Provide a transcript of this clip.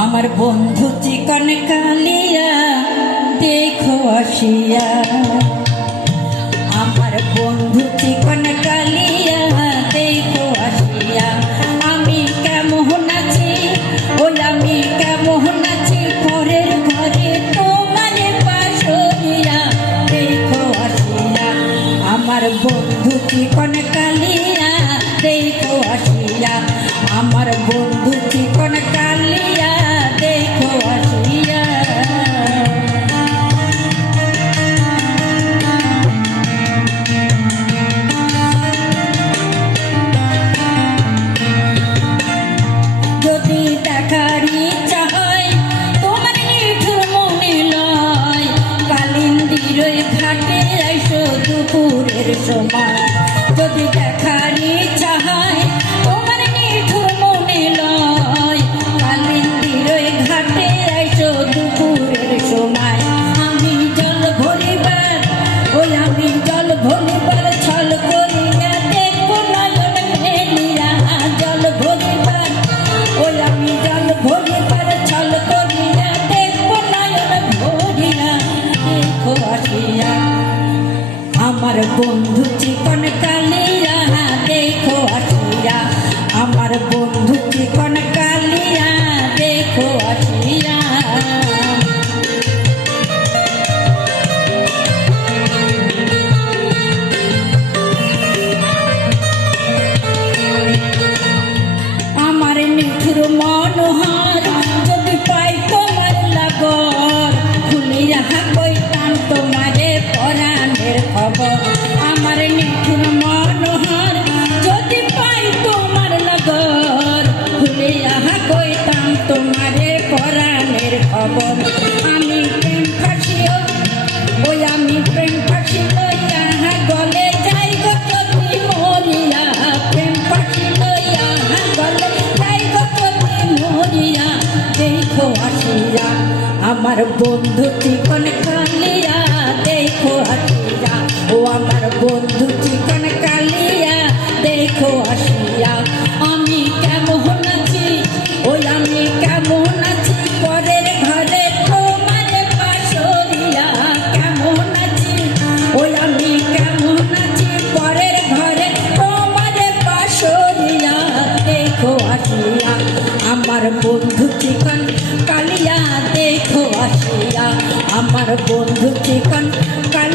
আমার বন্ধু চিকন কালিয়া দেখো আসিয়া, আমার বন্ধু চিকন কালিয়া দেখো আসিয়া। আমি কেমন আছি, ওই আমি কেমন আছি, পরের ঘরে তোমার পাশরিয়া দেখো আসিয়া। আমার বন্ধু চিকন কালিয়া দেখো আসিয়া, আমার বন্ধু চিকন কালিয়া দেখো আসিয়া। যদি দেখার ইচ্ছা হয় তোমার নিঠুর মনে লয়, কালিন্দির ঘাটে আইসো দুপুরের সময়। যদি দেখার ইচ্ছা হয় তোমার নিঠুর মনে লয়, কালিন্দির ঘাটে আইসো দুপুরের সময়। আমি জল ভরিবার, ওই আমি জল ভরিবার ছল করিয়া দেখো নয়ন মেলিয়া। জল ভরিবার, ওই আমি জল ভরিবার ছল করিয়া দেখো নয়ন ভরিয়া দেখো আসিয়া। আমার বন্ধু চিকন কালিয়া দেখো আসিয়া, আমার বন্ধু চিকন কালিয়া দেখো আসিয়া। আমার নিঠুর মনোহর যদি পাই তোমার লাগর, খুলিয়া কইতাম তোমারে পরাণের খবর। আমার নিঠুর মনোহর যদি পাই তোমার লাগর, খুলিয়া কইতাম তোমারে পরাণের খবর। আমি প্রেম ফাঁসিও, ওই আমি প্রেম ফাঁসি লইয়া গলে যাই গো যদি মরিয়া। প্রেম ফাঁসি লইয়া গলে যাই গো যদি মরিয়া দেখো আসিয়া। আমার বন্ধু চিকন কালিয়া দেখো আসিয়া, ও আমার বন্ধু চিকন কালিয়া দেখো আসিয়া। আমি কেমন আছি, ওই আমি কেমন আছি, পরের ঘরে তোমার পাশরিয়া কেমন আছি, ওই আমি কেমন আছি, পরের ঘরে তোমার পাশরিয়া দেখো আসিয়া। আমার বন্ধু চিকন কালিয়া দেখো আসিয়া, আমার বন্ধু চিকন কালিয়া।